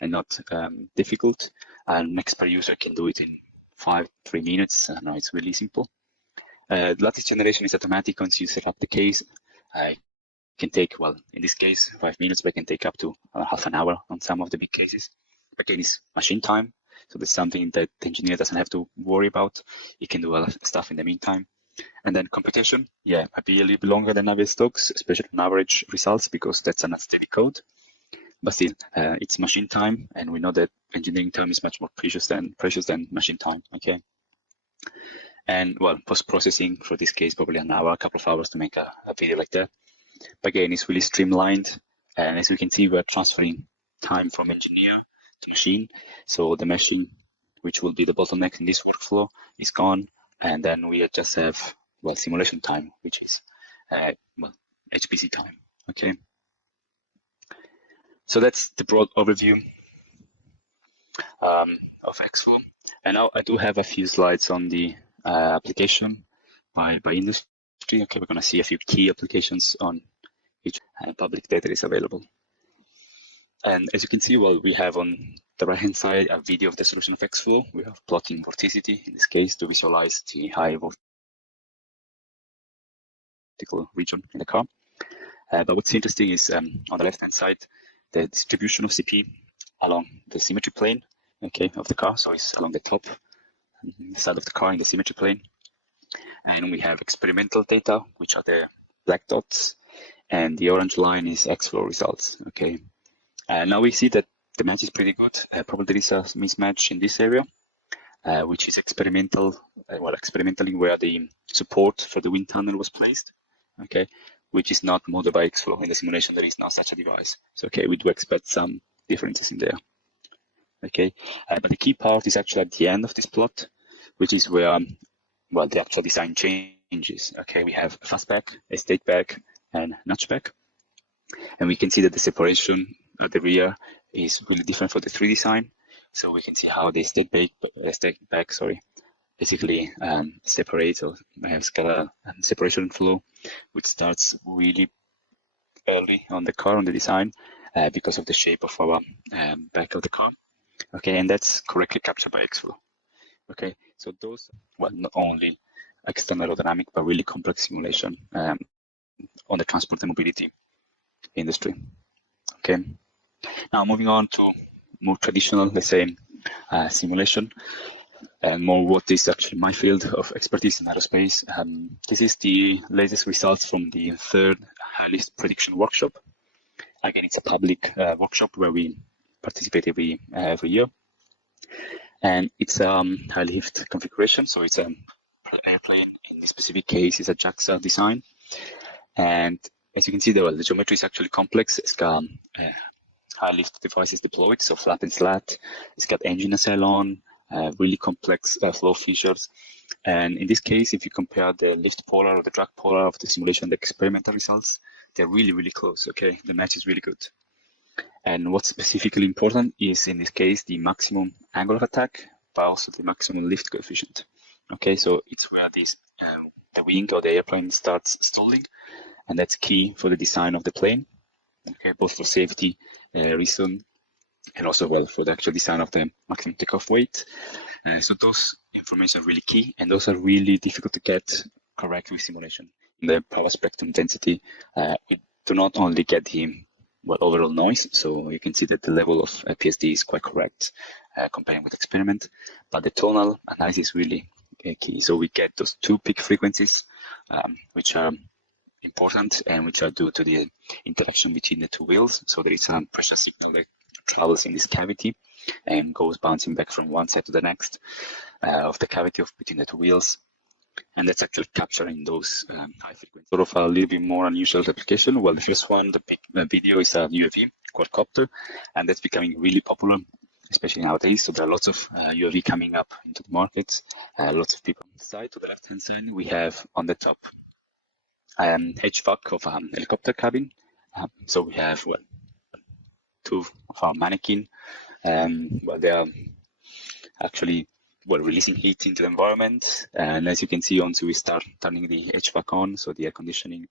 and not difficult. And expert user can do it in 3 minutes. No, it's really simple. Lattice generation is automatic once you set up the case. It can take, well, in this case, 5 minutes, but it can take up to half an hour on some of the big cases. Again, it's machine time. So there's something that the engineer doesn't have to worry about. He can do a lot of stuff in the meantime. And then computation, yeah, might be a little bit longer than Navier-Stokes, especially on average results, because that's a steady code. But still, it's machine time, and we know that engineering time is much more precious than machine time. Okay. And well, post-processing for this case, probably an hour, a couple of hours to make a video like that. But again, it's really streamlined. And as we can see, we're transferring time from engineer to machine. So the machine, which will be the bottleneck in this workflow, is gone. And then we just have, well, simulation time, which is, well, HPC time, okay? So that's the broad overview of XFlow. And now I do have a few slides on the application by industry. Okay, we're gonna see a few key applications on which public data is available. And as you can see, well, we have on the right-hand side a video of the solution of XFlow. We have plotting vorticity, in this case, to visualize the high vertical region in the car. But what's interesting is on the left-hand side, the distribution of CP along the symmetry plane, okay, of the car. So it's along the top, the side of the car in the symmetry plane. And we have experimental data, which are the black dots, and the orange line is XFlow results, okay. Now we see that the match is pretty good. Probably there is a mismatch in this area, which is experimental, experimentally where the support for the wind tunnel was placed, okay, which is not modeled by XFlow. In the simulation, there is not such a device. So, okay, we do expect some differences in there, okay. But the key part is actually at the end of this plot, which is where, well, the actual design changes, okay. We have fastback, estate back, and notchback. And we can see that the separation at the rear is really different for the 3 design. So we can see how the estate back, basically separates, or has got a separation flow, which starts really early on the car, on the design, because of the shape of our back of the car. Okay, and that's correctly captured by XFlow. Okay, so those, well, not only external aerodynamic, but really complex simulation on the transport and mobility industry. Okay, now moving on to more traditional, let's say, simulation, and more what is actually my field of expertise in aerospace. This is the latest results from the 3rd high lift prediction workshop. Again, it's a public workshop where we participate every year, and it's a high lift configuration. So it's an airplane. In this specific case, it's a JAXA design, and as you can see, the geometry is actually complex. It's got high lift devices deployed, so flap and slat. It's got engine nacelle on, really complex flow features. And in this case, if you compare the lift polar or the drag polar of the simulation and the experimental results, they're really, really close, okay? The match is really good. And what's specifically important is, in this case, the maximum angle of attack, but also the maximum lift coefficient. Okay, so it's where this the wing or the airplane starts stalling, and that's key for the design of the plane. Okay, both for safety reason and also, well, for the actual design of the maximum takeoff weight. So those information are really key, and those are really difficult to get correct with simulation. In the power spectrum density, we do not only get the overall noise, so you can see that the level of PSD is quite correct comparing with experiment, but the tonal analysis is really key. So we get those 2 peak frequencies, which are important and which are due to the interaction between the 2 wheels. So there is a pressure signal that travels in this cavity and goes bouncing back from one side to the next of the cavity between the 2 wheels. And that's actually capturing those high frequencies. Sort of a little bit more unusual application. Well, the first one, the big video, is a UAV, quadcopter, and that's becoming really popular, especially nowadays. So there are lots of UAV coming up into the markets, lots of people. On the side, to the left-hand side, we have on the top HVAC of a helicopter cabin. So we have 2 of our mannequin. They are actually releasing heat into the environment. And as you can see, once we start turning the HVAC on, so the air conditioning,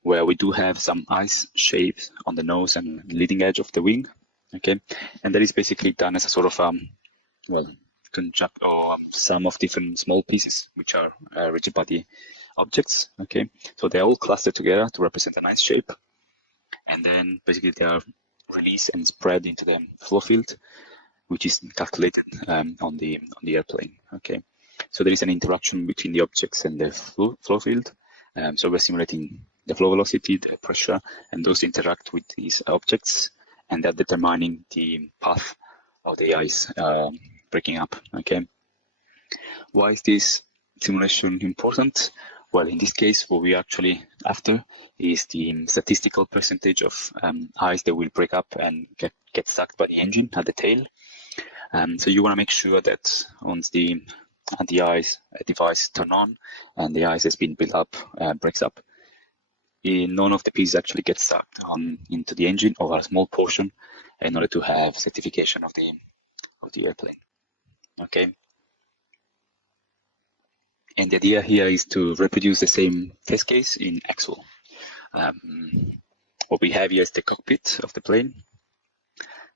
where we do have some ice shapes on the nose and leading edge of the wing. Okay, and that is basically done as a sort of well, conjunct or sum of different small pieces, which are rigid body objects. Okay, so they're all clustered together to represent a nice shape, and then basically they are released and spread into the flow field, which is calculated on the airplane. Okay, so there is an interaction between the objects and the flow field. So we're simulating the flow velocity, the pressure, and those interact with these objects, and that determining the path of the ice breaking up. Okay, why is this simulation important? Well, in this case, what we actually after is the statistical percentage of ice that will break up and get sucked by the engine at the tail. So you want to make sure that once the ice device turn on and the ice has been built up, breaks up, none of the pieces actually get sucked into the engine or a small portion in order to have certification of the airplane. Okay. And the idea here is to reproduce the same test case in XFlow. What we have here is the cockpit of the plane,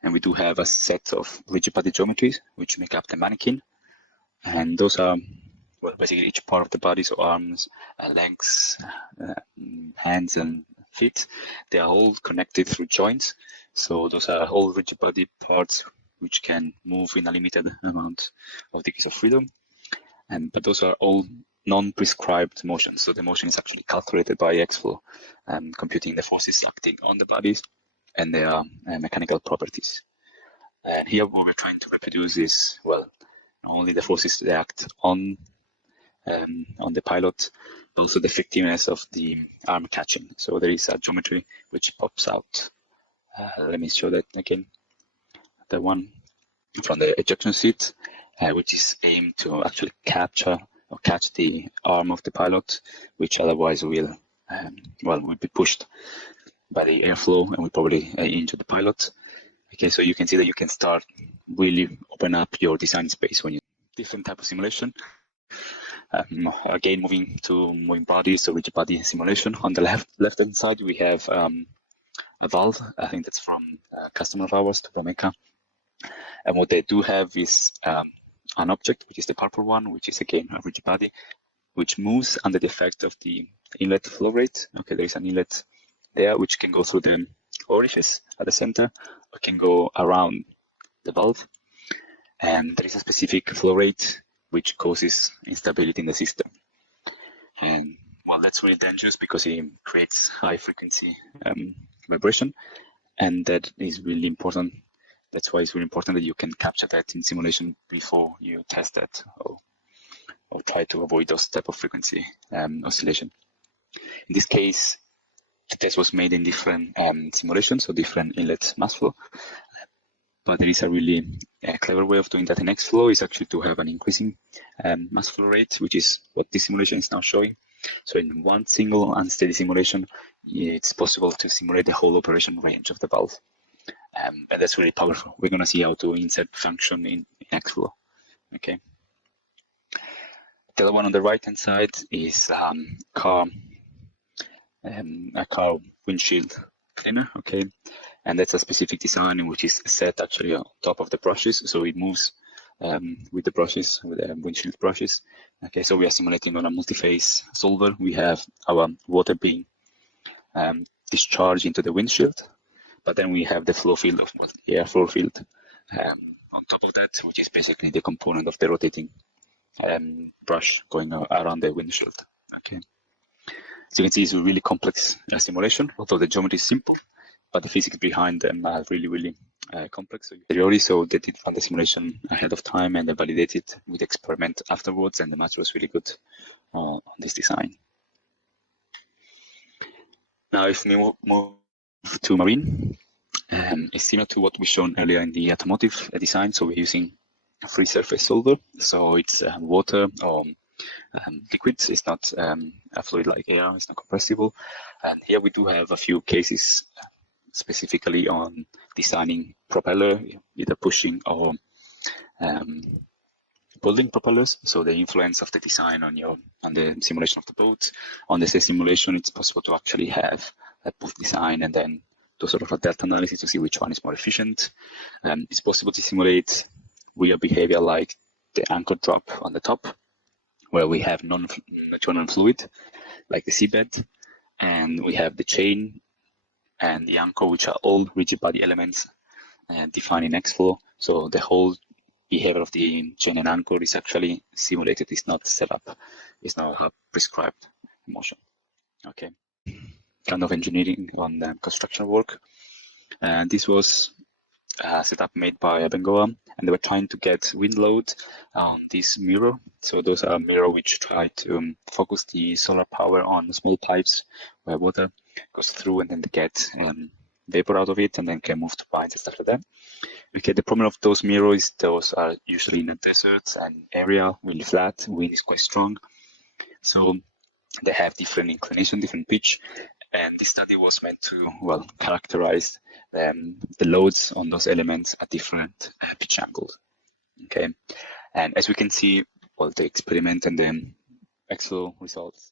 and we do have a set of rigid body geometries which make up the mannequin, and those are, well, basically each part of the body, so arms, legs, hands and feet, they are all connected through joints. So those are all rigid body parts which can move in a limited amount of degrees of freedom. But those are all non-prescribed motions. So the motion is actually calculated by XFlow, computing the forces acting on the bodies and their mechanical properties. And here what we're trying to reproduce is, well, not only the forces that act on the pilot, but also the effectiveness of the arm catching. So there is a geometry which pops out. Let me show that again. The one from the ejection seat, which is aimed to actually capture or catch the arm of the pilot, which otherwise will be pushed by the airflow and will probably injure the pilot. Okay, so you can see that you can start really open up your design space when you different type of simulation. Again, moving bodies, so rigid body simulation. On the left-hand side, we have a valve. I think that's from a customer of ours, Tupameka. And what they do have is an object, which is the purple one, which is again a rigid body, which moves under the effect of the inlet flow rate. Okay, there is an inlet there which can go through the orifice at the center, or can go around the valve. And there is a specific flow rate which causes instability in the system. And well, that's really dangerous because it creates high frequency vibration, and that is really important. That's why it's really important that you can capture that in simulation before you test that, or try to avoid those type of frequency oscillation. In this case, the test was made in different simulations, so different inlet mass flow. But there is a really clever way of doing that in XFlow, is actually to have an increasing mass flow rate, which is what this simulation is now showing. So in one single unsteady simulation, it's possible to simulate the whole operation range of the valve. And that's really powerful. We're going to see how to insert function in XFlow. Okay. The other one on the right-hand side is a car windshield cleaner. Okay, and that's a specific design which is set actually on top of the brushes, so it moves with the brushes, with the windshield brushes. Okay, so we are simulating on a multi-phase solver. We have our water being discharged into the windshield, but then we have the flow field, the air flow field on top of that, which is basically the component of the rotating brush going around the windshield. Okay, so you can see it's a really complex simulation, although the geometry is simple, but the physics behind them are really, really complex. So they did run the simulation ahead of time and they validated with experiment afterwards, and the match was really good on this design. Now, if we move to marine, it's similar to what we shown earlier in the automotive design. So we're using a free surface solver. So it's water or liquid. It's not a fluid like air. It's not compressible. And here we do have a few cases specifically on designing propeller, either pushing or pulling propellers. So the influence of the design on the simulation of the boat. On the simulation, it's possible to actually have a push design and then do sort of a delta analysis to see which one is more efficient. It's possible to simulate real behavior like the anchor drop on the top, where we have non-natural fluid, like the seabed, and we have the chain and the anchor, which are all rigid body elements defined in XFlow. So the whole behavior of the chain and anchor is actually simulated, it's not set up, it's not a prescribed motion. Okay, kind of engineering on the construction work. And this was a setup made by Bengoa, and they were trying to get wind load on this mirror. So those are mirror which try to focus the solar power on small pipes where water goes through, and then they get vapor out of it, and then can move to pipes and stuff like that. Okay, the problem of those mirrors, those are usually in a desert and area, really flat, wind is quite strong. So they have different inclination, different pitch. And this study was meant to, well, characterize the loads on those elements at different pitch angles. Okay, and as we can see, well, the experiment and the XFlow results